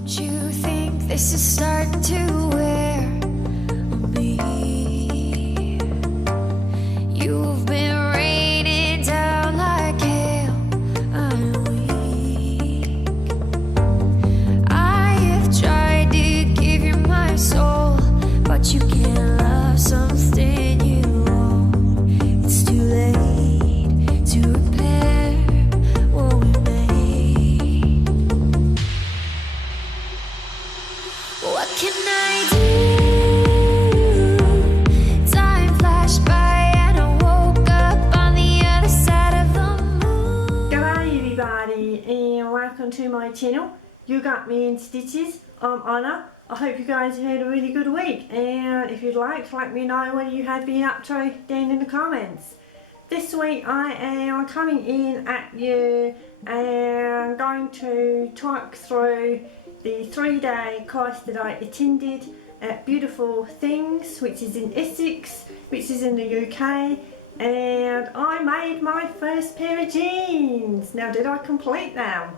Don't you think this is starting to wear on me? You've been raining down like hail. I'm weak. I have tried to give you my soul, but you can't love something you own. It's too late to repair what we made. What can I do? Time flashed by and I woke up on the other side of the moon. G'day everybody and welcome to my channel. You got me in stitches. I'm Anna. I hope you guys have had a really good week, and if you'd like to let me know what you have been up to down in the comments. This week I am coming in at you and going to talk through the 3-day course that I attended at Beautiful Things, which is in Essex, which is in the UK, and I made my first pair of jeans. Now, did I complete them?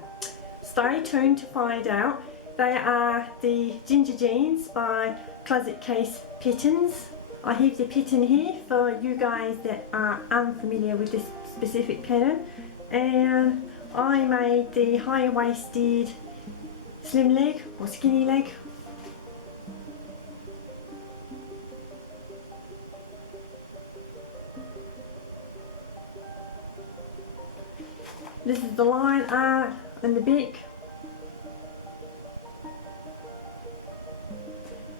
Stay tuned to find out. They are the Ginger Jeans by Closet Case Patterns. I have the pattern here for you guys that are unfamiliar with this specific pattern, and I made the high-waisted slim leg or skinny leg. This is the line art and the back,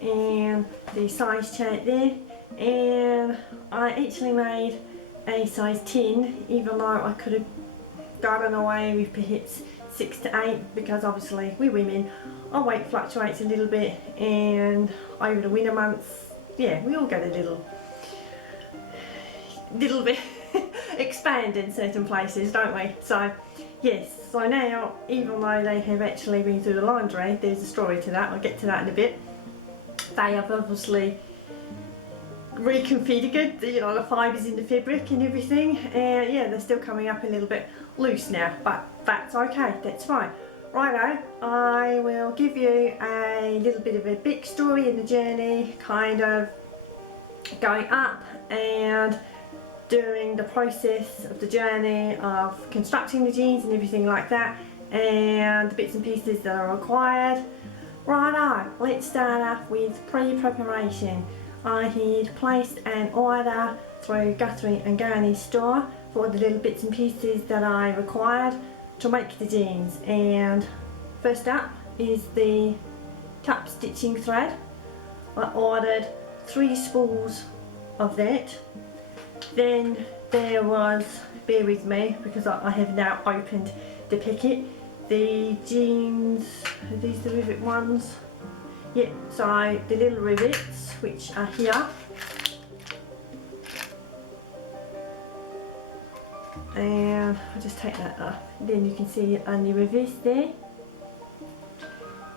and the size chart there, and I actually made a size 10, even though I could have gotten away with perhaps 6 to 8, because obviously we women, our weight fluctuates a little bit, and over the winter months, yeah, we all get a little bit expand in certain places, don't we? So yes, so now, even though they have actually been through the laundry, there's a story to that, I'll get to that in a bit. They have obviously reconfigured the fibres in the fabric and everything, and yeah, they're still coming up a little bit loose now, but that's okay, that's fine. Righto, I will give you a little bit of a backstory in the journey, kind of going up and during the process of the journey of constructing the jeans and everything like that, and the bits and pieces that are required. Righto, let's start off with pre-preparation. I had placed an order through Guthrie and Garney's store for the little bits and pieces that I required to make the jeans, and first up is the top stitching thread. I ordered 3 spools of that. Then there was, bear with me because I have now opened the packet, the jeans, are these the rivet ones? Yeah, so the little rivets which are here, and I'll just take that off, then you can see it on the reverse there,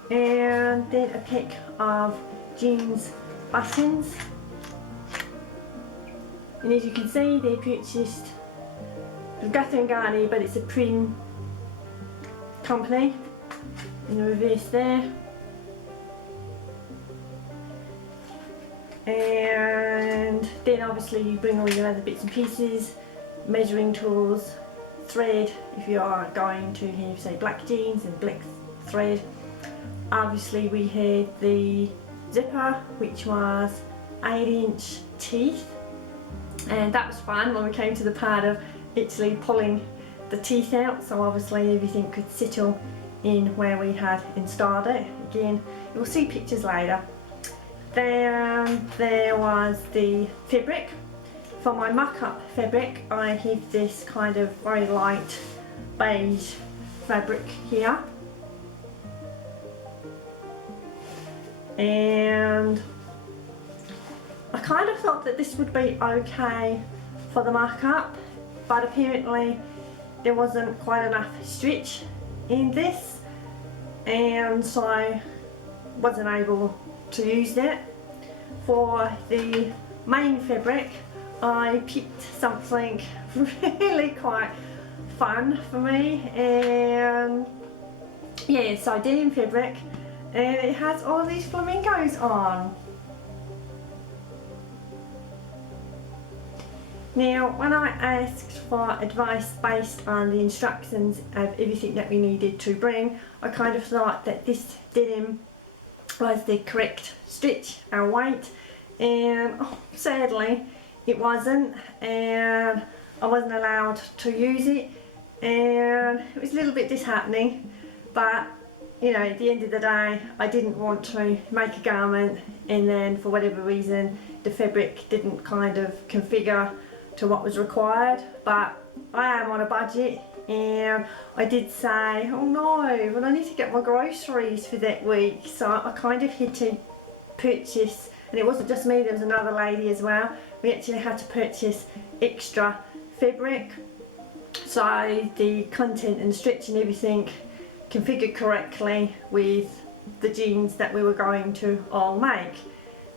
and then a pack of jeans buttons, and as you can see they're purchased from Guthrie and Garney, but it's a Prim company in the reverse there. And then obviously you bring all your other bits and pieces, measuring tools, thread if you are going to have say black jeans and black thread. Obviously we had the zipper, which was 8-inch teeth, and that was fun when we came to the part of actually pulling the teeth out, so obviously everything could settle in where we had installed it. Again, you'll see pictures later. Then there was the fabric. For my mock-up fabric, I have this kind of very light beige fabric here, and I kind of thought that this would be okay for the mock-up, but apparently there wasn't quite enough stretch in this, and so I wasn't able to use that. For the main fabric, I picked something really quite fun for me, and yeah, so denim fabric, and it has all these flamingos on. Now, when I asked for advice based on the instructions of everything that we needed to bring, I kind of thought that this denim was the correct stitch and weight, and sadly it wasn't, and I wasn't allowed to use it, and it was a little bit disheartening. But you know, at the end of the day, I didn't want to make a garment and then for whatever reason the fabric didn't kind of configure to what was required. But I am on a budget, and I did say, oh no, but I need to get my groceries for that week, so I kind of had to purchase, and it wasn't just me, there was another lady as well. We actually had to purchase extra fabric so the content and stretch and everything configured correctly with the jeans that we were going to all make.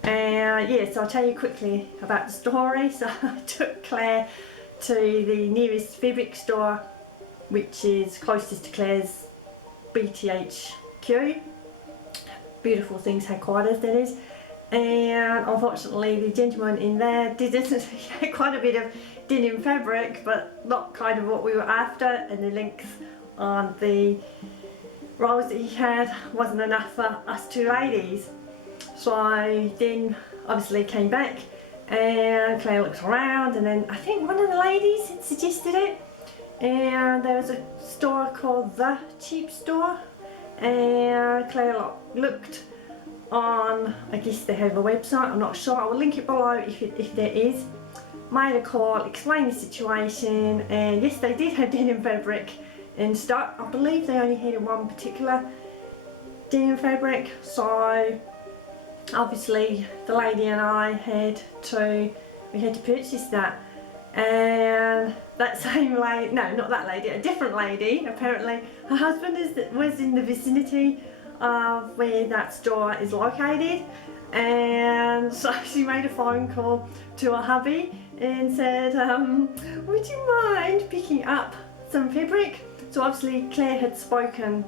And yeah, so I'll tell you quickly about the story. So I took Claire to the nearest fabric store, which is closest to Claire's BTHQ, Beautiful Things headquarters that is. And unfortunately the gentleman in there didn't, he had quite a bit of denim fabric, but not kind of what we were after, and the length on the rolls that he had wasn't enough for us two ladies. So I then obviously came back, and Claire looked around, and then I think one of the ladies had suggested it, and there was a store called The Cheap Store, and Claire looked on, I guess they have a website, I'm not sure, I will link it below if there is. Made a call, explained the situation, and yes, they did have denim fabric in stock. I believe they only had one particular denim fabric, so obviously the lady and I had to purchase that. And that same lady, no, not that lady, a different lady, apparently her husband was in the vicinity of where that store is located, and so she made a phone call to her hubby and said, would you mind picking up some fabric? So obviously Claire had spoken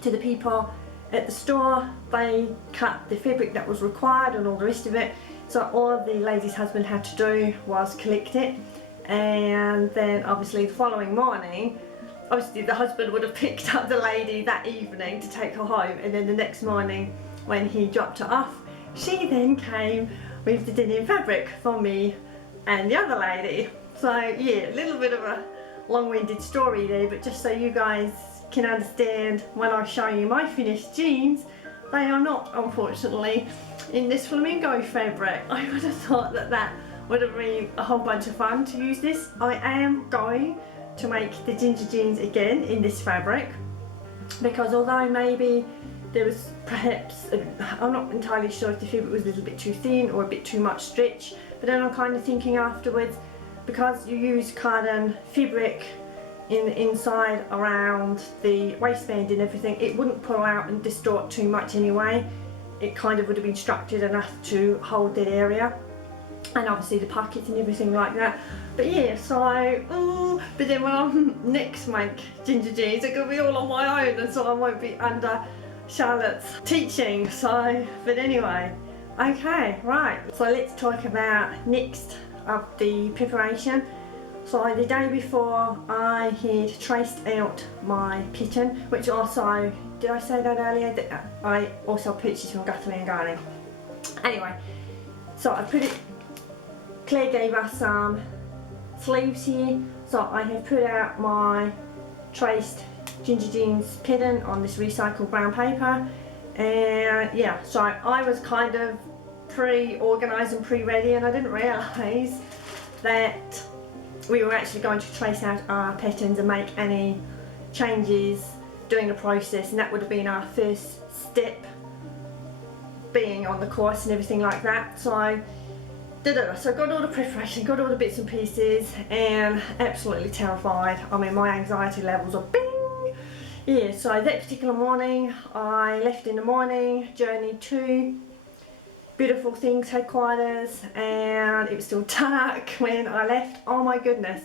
to the people at the store, they cut the fabric that was required and all the rest of it, so all the lady's husband had to do was collect it. And then obviously the following morning, obviously the husband would have picked up the lady that evening to take her home, and then the next morning when he dropped her off, she then came with the denim fabric for me and the other lady. So yeah, a little bit of a long-winded story there, but just so you guys can understand, when I show you my finished jeans, they are not, unfortunately, in this flamingo fabric. I would have thought that that would have been a whole bunch of fun to use this. I am going to make the ginger jeans again in this fabric, because although maybe there was perhaps, I'm not entirely sure if the fabric was a little bit too thin or a bit too much stretch, but then I'm kind of thinking afterwards, because you use cotton fabric in the inside around the waistband and everything, it wouldn't pull out and distort too much anyway. It kind of would have been structured enough to hold that area, and obviously the pockets and everything like that. But yeah, so but then when I'm next make ginger jeans, it's gonna be all on my own, and so I won't be under Charlotte's teaching. So, but anyway, okay, right, so let's talk about next of the preparation. So the day before I had traced out my pattern, which also, did I say that earlier, that I also purchased from Guthrie & Garning. Anyway, so I put it, Claire gave us some sleeves here, so I have put out my traced ginger jeans pattern on this recycled brown paper, and yeah, so I was kind of pre-organised and pre-ready, and I didn't realise that we were actually going to trace out our patterns and make any changes during the process, and that would have been our first step, being on the course and everything like that. So I got all the preparation, got all the bits and pieces, and absolutely terrified. I mean, my anxiety levels are bing! Yeah, so that particular morning, I left in the morning, journeyed to Beautiful Things headquarters, and it was still dark when I left. Oh my goodness,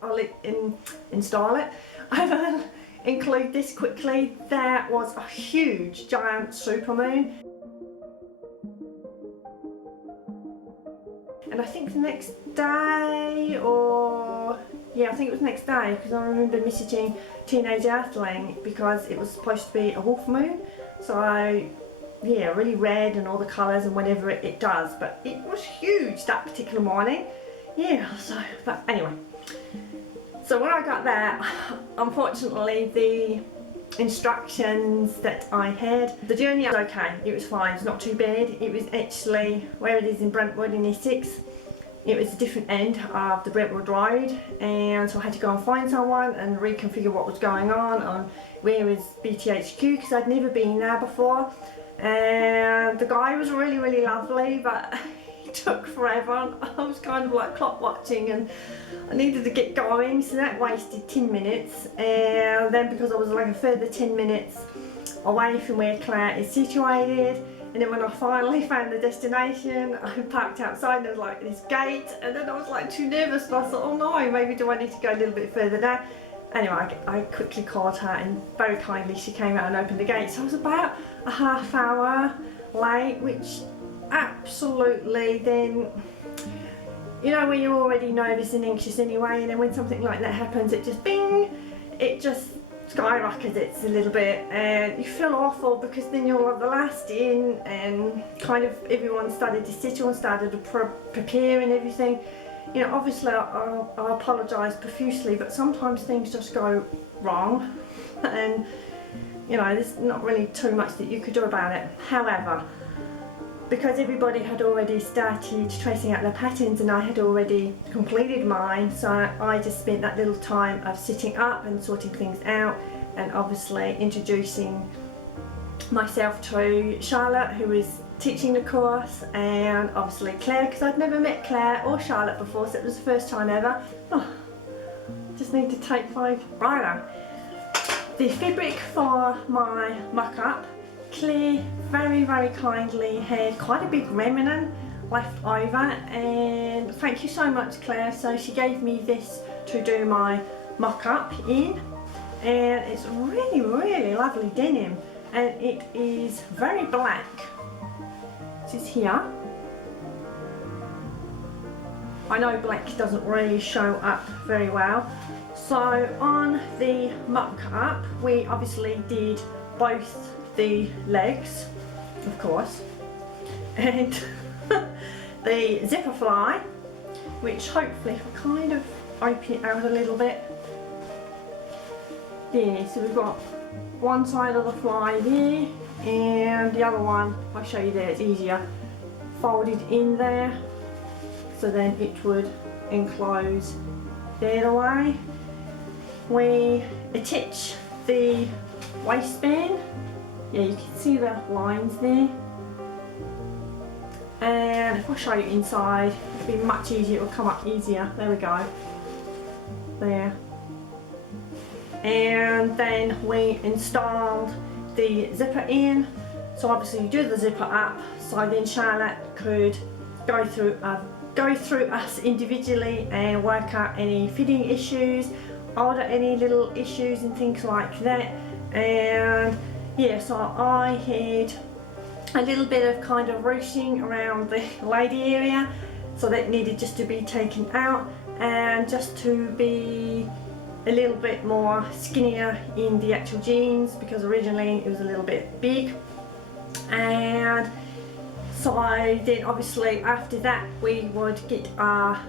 I'll install it. I will include this quickly. There was a huge giant supermoon, and I think the next day, or yeah, I think it was the next day, because I remember messaging Teenage Earthling because it was supposed to be a wolf moon. So yeah, really red and all the colours and whatever it does, but it was huge that particular morning. Yeah, so, but anyway, so when I got there, unfortunately the instructions that I had, the journey was okay, it was fine, it's not too bad. It was actually where it is in Brentwood in Essex. It was a different end of the Brentwood Road, and so I had to go and find someone and reconfigure what was going on where is BTHQ, because I'd never been there before. And the guy was really, really lovely, but it took forever. I was kind of like clock watching, and I needed to get going, so that wasted 10 minutes. And then because I was like a further 10 minutes away from where Claire is situated, and then when I finally found the destination, I parked outside and there was like this gate, and then I was like too nervous, and I thought, oh no, maybe do I need to go a little bit further down? Anyway, I quickly called her, and very kindly she came out and opened the gate. So I was about a half hour late, which absolutely then, you know, when you're already nervous and anxious anyway, and then when something like that happens, it just bing, it just skyrockets a little bit, and you feel awful because then you're the last in, and kind of everyone started to settle and started to prepare and everything. You know, obviously I apologise profusely, but sometimes things just go wrong, and you know, there's not really too much that you could do about it. However, because everybody had already started tracing out their patterns and I had already completed mine, so I just spent that little time of sitting up and sorting things out, and obviously introducing myself to Charlotte, who was teaching the course, and obviously Claire, because I'd never met Claire or Charlotte before, so it was the first time ever. Oh, just need to take 5. Righto. The fabric for my mock-up, Claire very, very kindly had quite a big remnant left over, and thank you so much, Claire. So she gave me this to do my mock-up in, and it's really, really lovely denim, and it is very black. This is here. I know black doesn't really show up very well. So on the mock-up, we obviously did both the legs, of course, and the zipper fly, which hopefully, if I kind of open it out a little bit, there, so we've got one side of the fly there, and the other one, I'll show you there, it's easier, folded in there, so then it would enclose there away. We attach the waistband, yeah, you can see the lines there, and if I show you inside, it'll be much easier, it'll come up easier, there we go, there. And then we installed the zipper in, so obviously you do the zipper up, so then Charlotte could go through us individually and work out any fitting issues, order any little issues and things like that. And yeah, so I had a little bit of kind of ruching around the lady area, so that needed just to be taken out, and just to be a little bit more skinnier in the actual jeans, because originally it was a little bit big. And so then obviously after that we would get our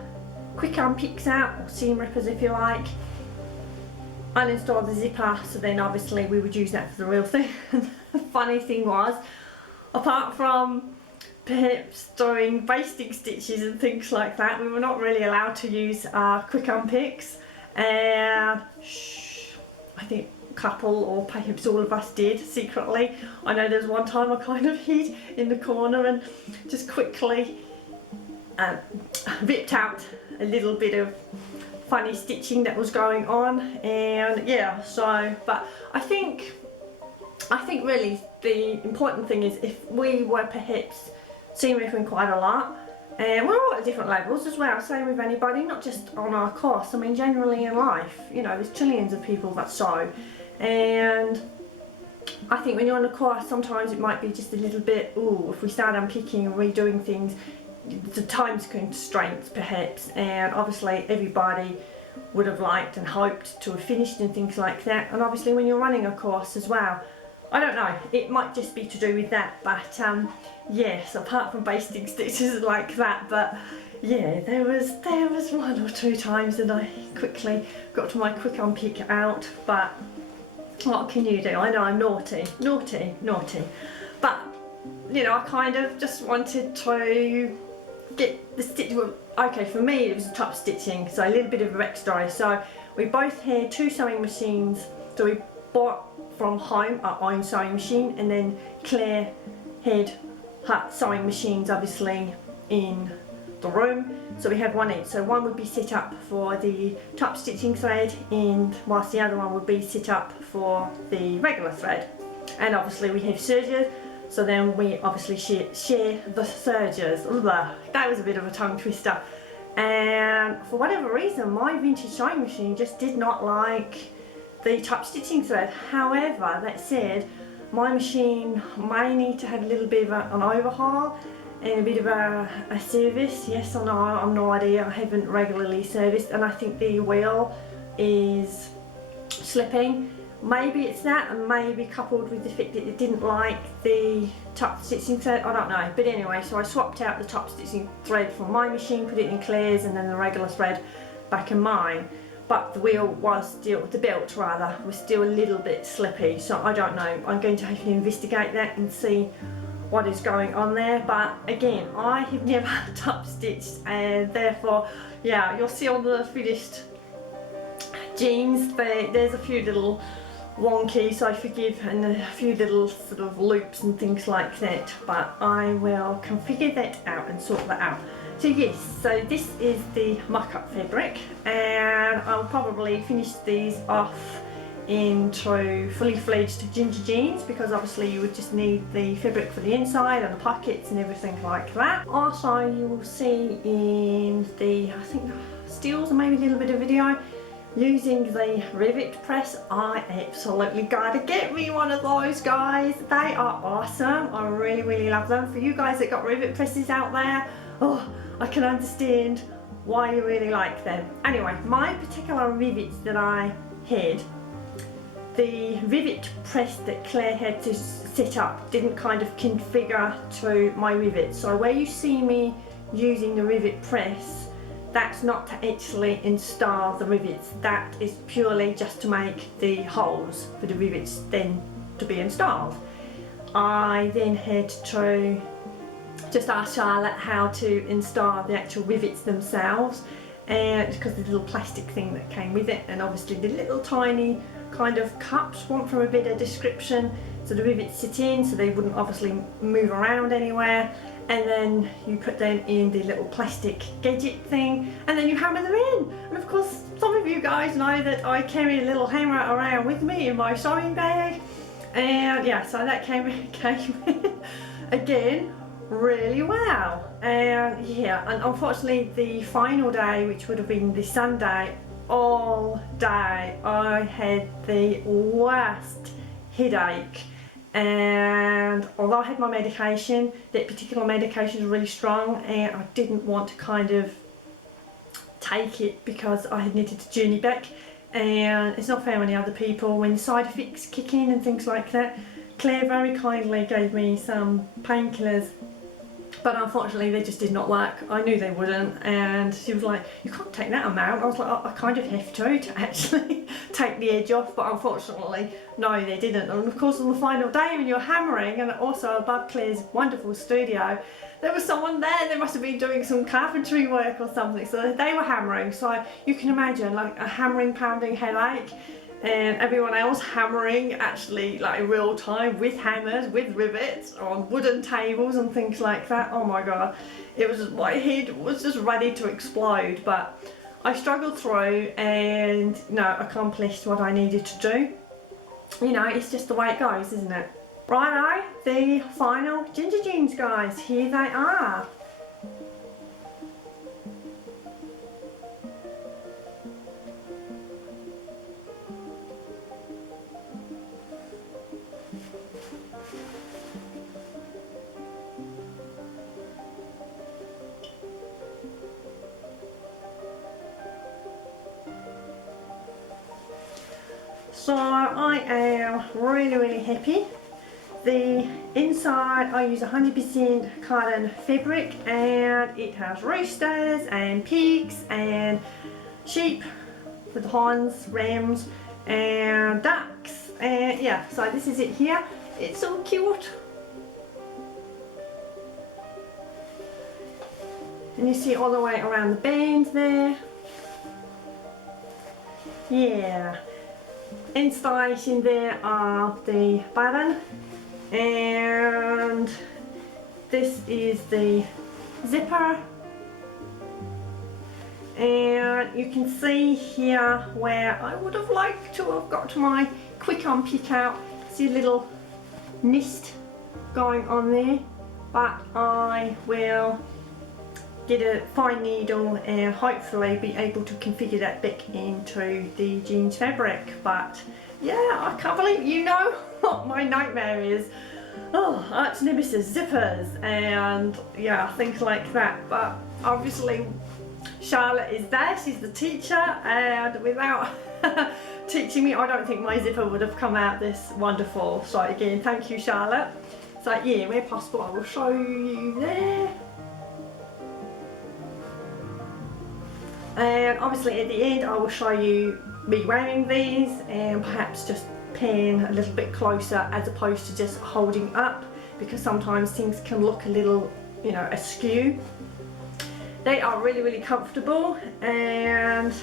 quick unpicks out, or seam rippers if you like, uninstall the zipper, so then obviously we would use that for the real thing. The funny thing was, apart from perhaps doing basting stitches and things like that, we were not really allowed to use our quick unpicks, and I think a couple, or perhaps all of us, did secretly. I know there's one time I kind of hid in the corner and just quickly ripped out a little bit of funny stitching that was going on. And yeah, so, but I think really the important thing is, if we were perhaps seam ripping quite a lot, and we're all at different levels as well, same with anybody, not just on our course, I mean generally in life, you know, there's trillions of people that sew, And I think when you're on a course, sometimes it might be just a little bit, ooh, if we start unpicking and redoing things, the time constraints perhaps, and obviously everybody would have liked and hoped to have finished and things like that. And obviously when you're running a course as well, I don't know, it might just be to do with that, but yes, apart from basting stitches like that, but yeah, there was 1 or 2 times that I quickly got to my quick unpick out, but what can you do? I know I'm naughty, but you know, I kind of just wanted to get the stitch. Okay, for me it was the top stitching, so a little bit of extra. So we both had 2 sewing machines, so we bought from home our own sewing machine, and then Claire had her sewing machines obviously in the room, so we had one each. So one would be set up for the top stitching thread, and whilst the other one would be set up for the regular thread. And obviously we have sergers, so then we obviously share the sergers. That was a bit of a tongue twister, and for whatever reason my vintage sewing machine just did not like the top stitching thread. However, that said, my machine may need to have a little bit of an overhaul and a bit of a service. Yes or no, I'm no idea, I haven't regularly serviced, and I think the wheel is slipping. Maybe it's that, and maybe coupled with the fact that it didn't like the top stitching thread, I don't know. But anyway, so I swapped out the top stitching thread from my machine, put it in Claire's, and then the regular thread back in mine. But the wheel was still, the belt rather, was still a little bit slippy, so I don't know. I'm going to have to investigate that and see what is going on there. But again, I have never top stitched, and therefore, yeah, you'll see on the finished jeans there's a few little wonky, so I forgive, and a few little sort of loops and things like that, but I will configure that out and sort that out. So yes, so this is the mock-up fabric, and I'll probably finish these off into fully fledged ginger jeans, because obviously you would just need the fabric for the inside and the pockets and everything like that. Also, you will see in the, I think, stills and maybe a little bit of video, using the rivet press. I absolutely gotta get me one of those, guys. They are awesome. I really love them. For you guys that got rivet presses out there, oh, I can understand why you really like them. Anyway, my particular rivets that I had, the rivet press that Claire had to set up didn't kind of configure to my rivets. So where you see me using the rivet press, that's not to actually install the rivets. That is purely just to make the holes for the rivets then to be installed. I then had to just ask Charlotte how to install the actual rivets themselves, and because the little plastic thing that came with it, and obviously the little tiny kind of cups want from a bit of description, so the rivets sit in so they wouldn't obviously move around anywhere, and then you put them in the little plastic gadget thing, and then you hammer them in. And of course, some of you guys know that I carry a little hammer around with me in my sewing bag, and yeah, so that came again really well. And yeah, and unfortunately the final day, which would have been the Sunday, all day I had the worst headache, and although I had my medication, that particular medication is really strong, and I didn't want to kind of take it because I had needed to journey back, and it's not fair on the other people when side effects kick in and things like that. Claire very kindly gave me some painkillers, but unfortunately they just did not work. I knew they wouldn't, and she was like, you can't take that amount. I was like, I kind of have to actually take the edge off, but unfortunately no, they didn't. And of course on the final day when you're hammering, and also above Claire's wonderful studio, there was someone there, they must have been doing some carpentry work or something, so they were hammering. So you can imagine like a hammering, pounding headache, and everyone else hammering actually like in real time with hammers, with rivets on wooden tables and things like that. Oh my god, it was, my head was just ready to explode, but I struggled through and accomplished what I needed to do. You know, it's just the way it goes, isn't it? Righto, the final ginger jeans, guys, here they are. So I am really happy. The inside I use 100% cotton fabric, and it has roosters and pigs and sheep with horns, rams and ducks, and yeah, so this is it here. It's so cute. And you see all the way around the bands there. Yeah. Installation there of the button, and this is the zipper, and you can see here where I would have liked to have got my quick unpick out. See a little nest going on there, but I will get a fine needle and hopefully be able to configure that back into the jeans fabric. But yeah, I can't believe, you know what my nightmare is. Oh, arch nemesis, zippers and yeah, things like that. But obviously Charlotte is there, she's the teacher, and without teaching me, I don't think my zipper would have come out this wonderful. So again, thank you, Charlotte. So yeah, where possible I will show you there. And obviously at the end I will show you me wearing these, and perhaps just pan a little bit closer as opposed to just holding up, because sometimes things can look a little, you know, askew. They are really comfortable, and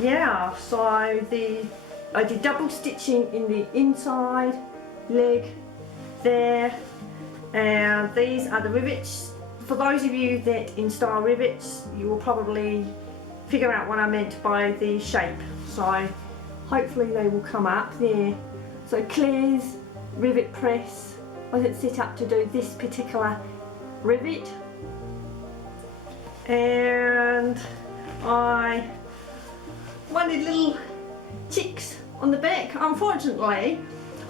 yeah, so I did double stitching in the inside leg there, and these are the rivets. For those of you that install rivets, you will probably figure out what I meant by the shape, so hopefully they will come up there. So Claire's rivet press was it set up to do this particular rivet, and I wanted little chicks on the back. Unfortunately,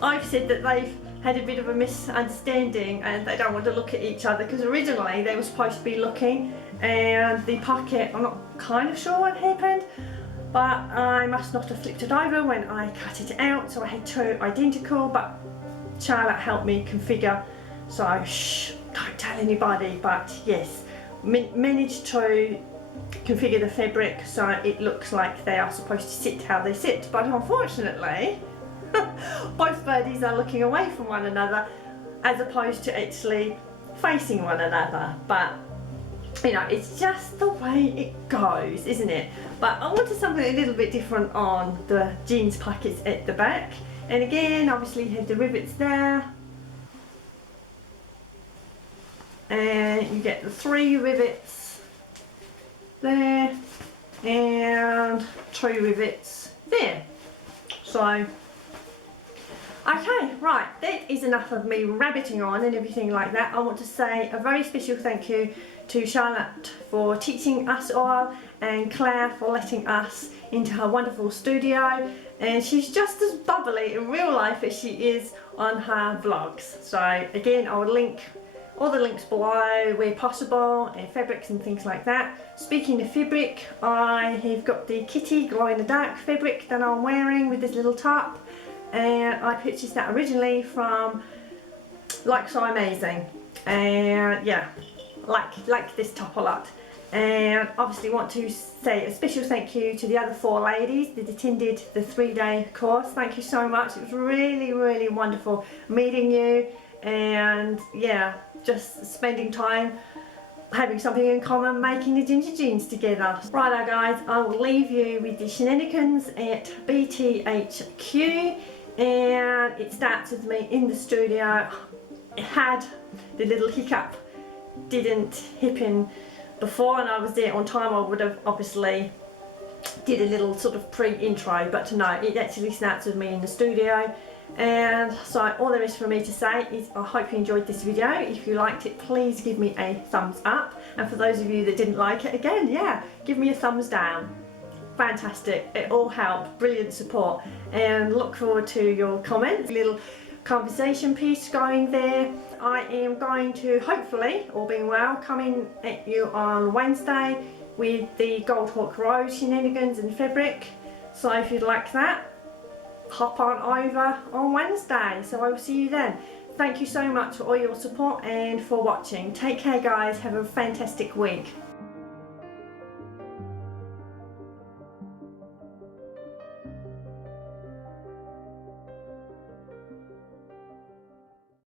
I've said that they've had a bit of a misunderstanding and they don't want to look at each other, because originally they were supposed to be looking, and the pocket, I'm not kind of sure what happened, but I must not have flipped it over when I cut it out, so I had two identical, but Charlotte helped me configure, so shh, don't tell anybody. But yes, managed to configure the fabric so it looks like they are supposed to sit how they sit, but unfortunately both birdies are looking away from one another as opposed to actually facing one another. But you know, it's just the way it goes, isn't it? But I wanted something a little bit different on the jeans pockets at the back, and again obviously you have the rivets there, and you get the 3 rivets there and 2 rivets there. So okay, right, that is enough of me rabbiting on and everything like that. I want to say a very special thank you to Charlotte for teaching us all, and Claire for letting us into her wonderful studio, and she's just as bubbly in real life as she is on her vlogs. So again, I will link all the links below where possible, and fabrics and things like that. Speaking of fabric, I have got the Kitty glow in the dark fabric that I'm wearing with this little top, and I purchased that originally from Like So Amazing, and yeah, like this top a lot. And obviously want to say a special thank you to the other 4 ladies that attended the 3-day course. Thank you so much. It was really wonderful meeting you, and yeah, just spending time having something in common, making the ginger jeans together. Righto guys, I will leave you with the shenanigans at BTHQ, and it starts with me in the studio. It had the little hiccup, didn't happen before, and I was there on time. I would have obviously did a little sort of pre-intro, but no, it actually starts with me in the studio. And so all there is for me to say is I hope you enjoyed this video. If you liked it, please give me a thumbs up, and for those of you that didn't like it, again, yeah, give me a thumbs down. Fantastic, it all helped, brilliant support, and look forward to your comments. A little conversation piece going there. I am going to, hopefully, all being well, coming at you on Wednesday with the Gold Hawk Rose shenanigans and fabric. So if you'd like that, hop on over on Wednesday. So I will see you then. Thank you so much for all your support and for watching. Take care guys, have a fantastic week.